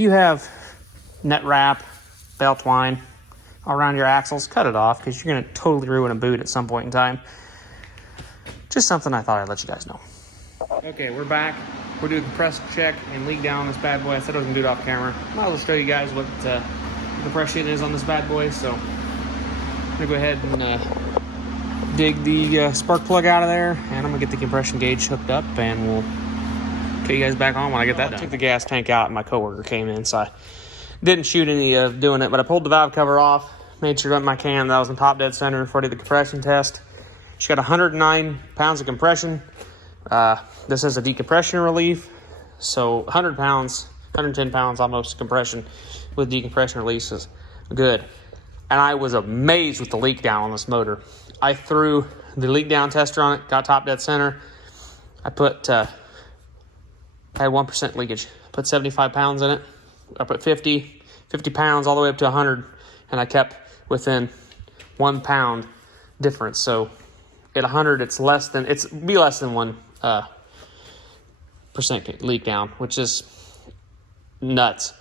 you have net wrap, belt twine around your axles, cut it off because you're going to totally ruin a boot at some point in time. Just something I thought I'd let you guys know. Okay, we're back. We're doing a compression check and leak down on this bad boy. I said I was going to do it off camera. Might as well show you guys what the compression is on this bad boy. So I'm going to go ahead and dig the spark plug out of there, and I'm going to get the compression gauge hooked up, and we'll get you guys back on when I get that done. I took the gas tank out, and my coworker came in, so I didn't shoot any of doing it, but I pulled the valve cover off, made sure that my cam that was in top dead center before I did the compression test. She got 109 pounds of compression. This is a decompression relief, so 100 pounds, 110 pounds almost compression with decompression release is good. And I was amazed with the leak down on this motor. I threw the leak down tester on it, got top dead center. I had 1% leakage. Put 75 pounds in it. I put 50 pounds all the way up to 100, and I kept within 1 pound difference. So at 100, it's less than 1% leak down, which is nuts.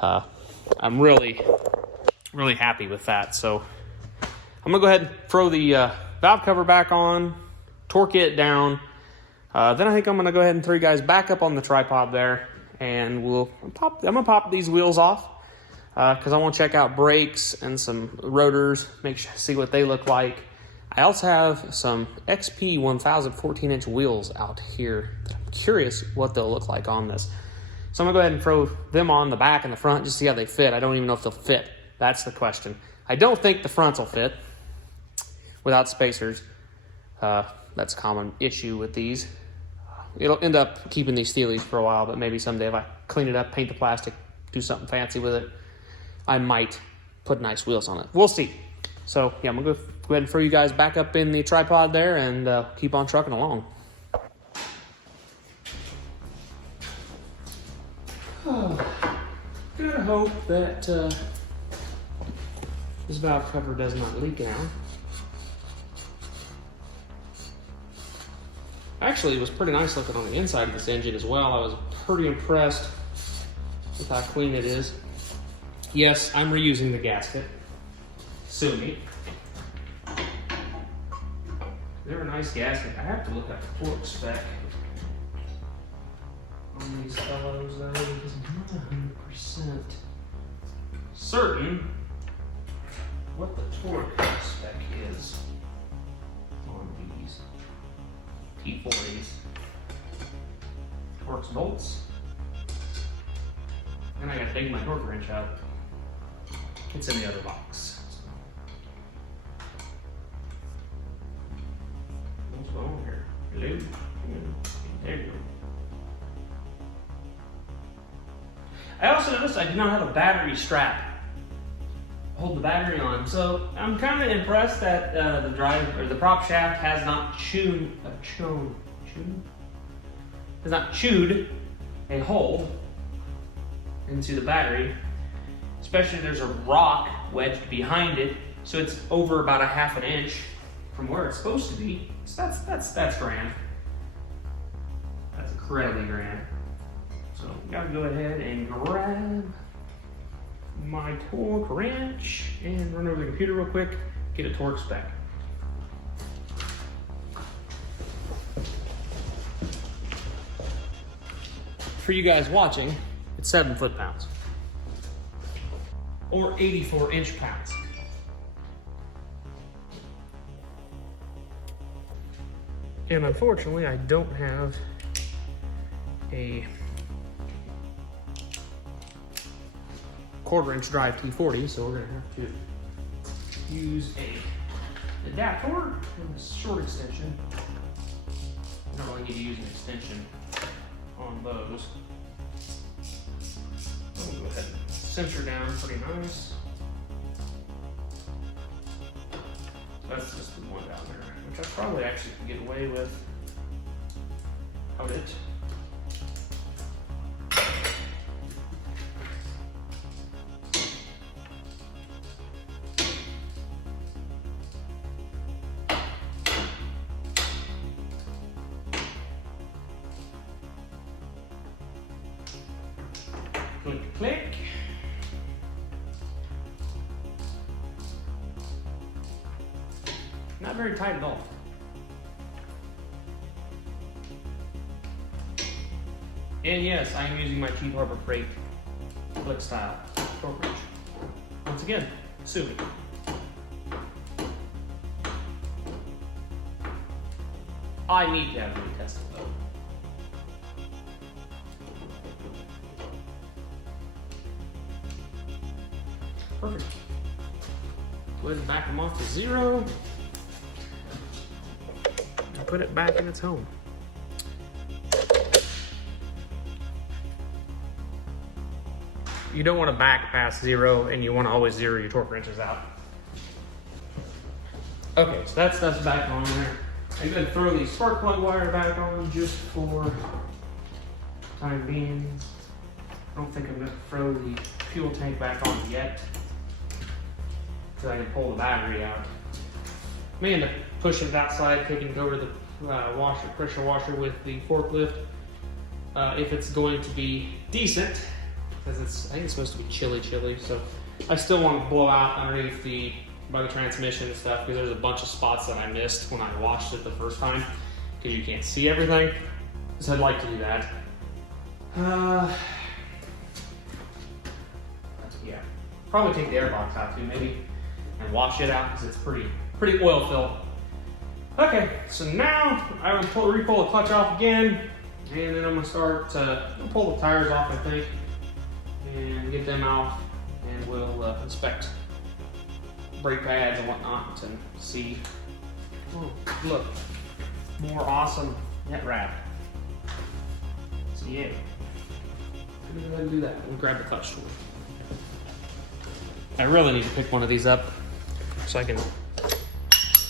I'm really happy with that. So I'm gonna go ahead and throw the valve cover back on, torque it down. Then I think I'm gonna go ahead and throw you guys back up on the tripod there, and I'm gonna pop these wheels off because I want to check out brakes and some rotors, see what they look like. I also have some XP 1000 14-inch wheels out here that I'm curious what they'll look like on this. So I'm gonna go ahead and throw them on the back and the front, just see how they fit. I don't even know if they'll fit. That's the question. I don't think the fronts will fit without spacers. That's a common issue with these. It'll end up keeping these steelies for a while, but maybe someday if I clean it up, paint the plastic, do something fancy with it, I might put nice wheels on it. We'll see. So yeah, I'm gonna go ahead and throw you guys back up in the tripod there and keep on trucking along. Gotta hope that this valve cover does not leak out. Actually, it was pretty nice looking on the inside of this engine as well. I was pretty impressed with how clean it is. Yes, I'm reusing the gasket. Sue me. They're a nice gasket. I have to look at the torque spec on these fellows though, because I'm not 100% certain what the torque spec is on these T40s. Torques bolts. And I gotta take my torque wrench out. It's in the other box. What's going on here? Hello? There you go. I also noticed I do not have a battery strap. Hold the battery on. So I'm kind of impressed that the prop shaft has not chewed a hole into the battery. Especially there's a rock wedged behind it, so it's over about a half an inch from where it's supposed to be. So that's grand. That's incredibly grand. So gotta go ahead and grab my torque wrench and run over the computer real quick, get a torque spec. For you guys watching, it's 7 foot-pounds. Or 84 inch-pounds. And unfortunately, I don't have a 1/4 inch drive T40, so we're gonna have to use a adapter and a short extension. You don't really need to use an extension on those. I'm gonna go ahead and center down pretty nice. That's just the one down there, which I probably actually can get away with without it. Click, click. Not very tight at all. And yes, I am using my Cheap Harbor Freight click style torque wrench. Once again, sue me. I need to have it retested though. Perfect. Go ahead and back them off to 0. And put it back in its home. You don't want to back past 0, and you want to always zero your torque wrenches out. Okay, so that stuff's back on there. I'm going to throw the spark plug wire back on just for time being. I don't think I'm going to throw the fuel tank back on yet, so I can pull the battery out. I may end up pushing it outside, taking it over to the pressure washer with the forklift, if it's going to be decent. Because I think it's supposed to be chilly, so I still want to blow out underneath by the transmission and stuff, because there's a bunch of spots that I missed when I washed it the first time, because you can't see everything. So I'd like to do that. Yeah, probably take the airbox out too, maybe, and wash it out because it's pretty oil filled. Okay, so now I will re-pull the clutch off again, and then I'm gonna start pull the tires off, I think, and get them out, and we'll inspect brake pads and whatnot and see. Oh, look, more awesome net wrap. So yeah, I'm gonna go ahead and do that. We'll grab the clutch tool. I really need to pick one of these up so I can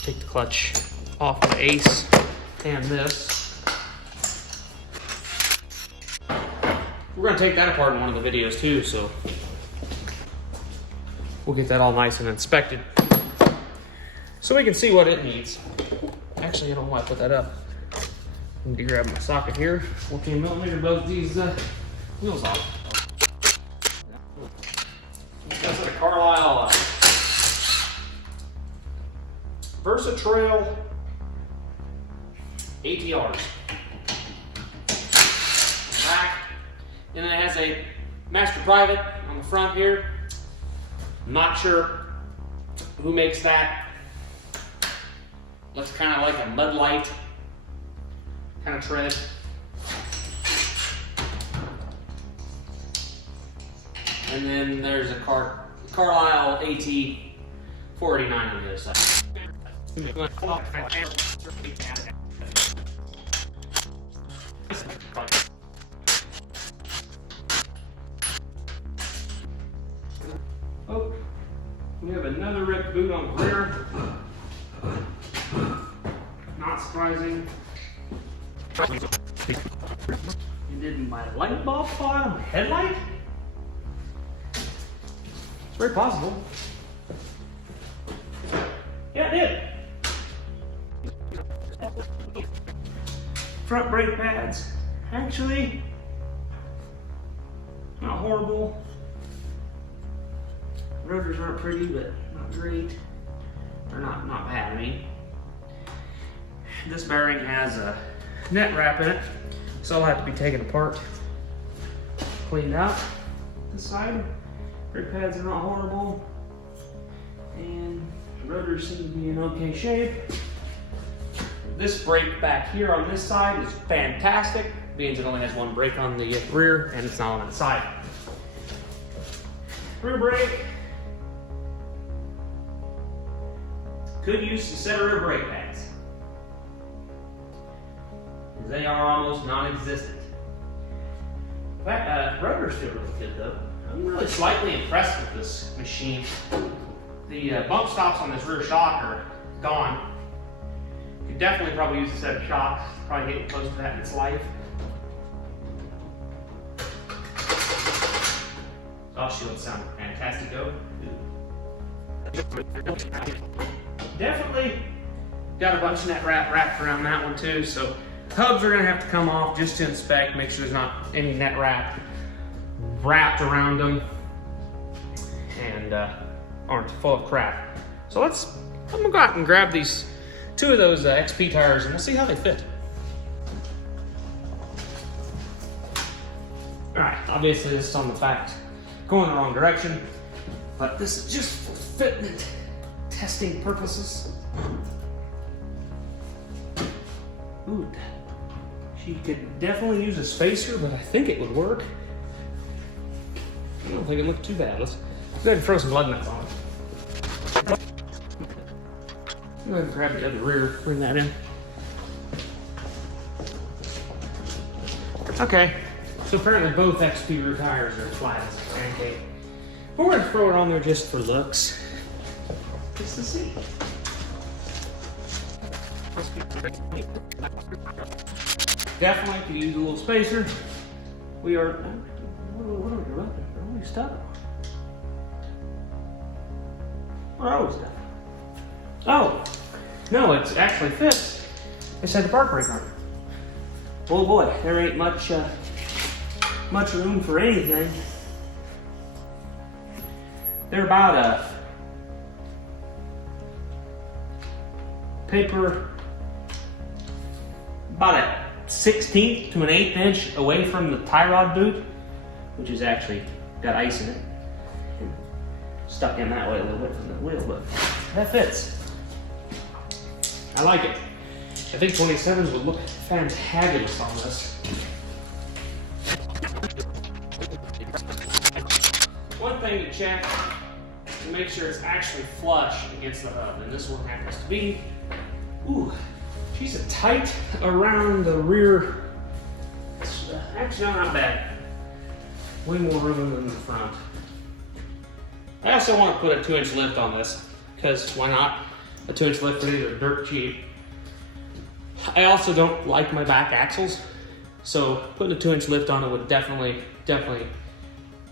take the clutch off my Ace and this. We're gonna take that apart in one of the videos too, so we'll get that all nice and inspected so we can see what it needs. Actually, I don't want to put that up. I need to grab my socket here. 14mm both these wheels off. That's a Carlisle Versatrail ATRs. Back. And then it has a master private on the front here. I'm not sure who makes that. Looks kind of like a Mud Light kind of tread. And then there's a Carlisle AT 489 on the other side. Oh, we have another ripped boot on the rear. Not surprising. And did my light bulb fall out of my headlight? It's very possible. Yeah, it did. Front brake pads, actually, not horrible. Rotors aren't pretty, but not great. Or not bad, I mean. This bearing has a net wrap in it, so it'll have to be taken apart, cleaned out. This side, brake pads are not horrible, and the rotors seem to be in okay shape. This brake back here on this side is fantastic, means it only has one brake on the rear and it's not on that side. Rear brake could use a set of rear brake pads. They are almost non-existent. In fact, rotors feel really good though. I'm really slightly impressed with this machine. The bump stops on this rear shock are gone. Could definitely probably use a set of shocks. Probably getting close to that in its life. Exhaust shield sound fantastic though. Definitely got a bunch of net wrapped around that one too, so hubs are gonna have to come off just to inspect, make sure there's not any net wrap. wrapped around them and aren't full of crap. So I'm gonna go out and grab these 2 of those XP tires and we'll see how they fit. All right, obviously this is on the fact going the wrong direction, but this is just for fitment testing purposes. Ooh, she could definitely use a spacer, but I think it would work. I don't think it looked too bad. Let's go ahead and throw some lug nuts on it. Go ahead and grab the other rear, bring that in. Okay, so apparently both XP rear tires are flat as a pancake. But we're gonna throw it on there just for looks. Just to see. Definitely could use a little spacer. We are, what are we doing? Are we stuck? Where are we stuck? Oh, no, it actually fits. It said the park brake on it. Oh boy, there ain't much room for anything. They're about a about a 1/16 to an 1/8 inch away from the tie rod boot, which is actually got ice in it. Stuck in that way a little bit from the wheel, but that fits. I like it. I think 27s would look fantabulous on this. One thing to check to make sure it's actually flush against the hub, and this one happens to be. Ooh, she's a tight around the rear. It's actually not bad. Way more room than the front. I also want to put a 2-inch lift on this, because why not? A 2-inch lift is are dirt cheap. I also don't like my back axles, so putting a 2-inch lift on it would definitely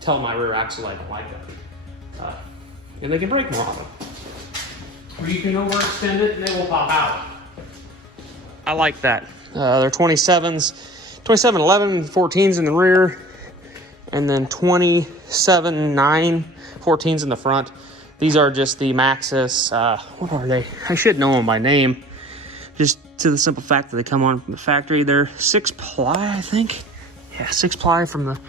tell my rear axle I don't like them. And they can break more often. Or you can overextend it and they will pop out. I like that. They're 27s, 2711 14s in the rear, and then 27.9 14s in the front. These are just the Maxxis, what are they? I should know them by name. Just to the simple fact that they come on from the factory. They're 6-ply, I think. Yeah, 6-ply from the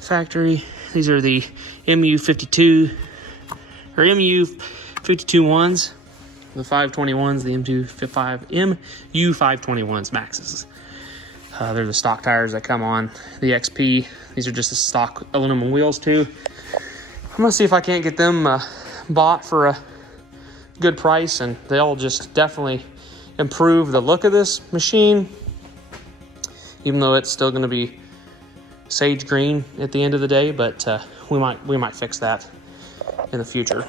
factory. These are the MU52 or MU52 ones, the 521s, the MU521s Maxxis. They're the stock tires that come on the XP. These are just the stock aluminum wheels too. I'm gonna see if I can't get them bought for a good price, and they'll just definitely improve the look of this machine, even though it's still going to be sage green at the end of the day. But we might fix that in the future.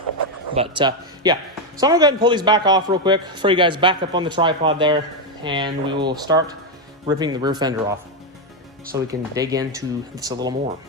But yeah, so I'm gonna go ahead and pull these back off real quick, throw you guys back up on the tripod there, and we will start ripping the rear fender off so we can dig into this a little more.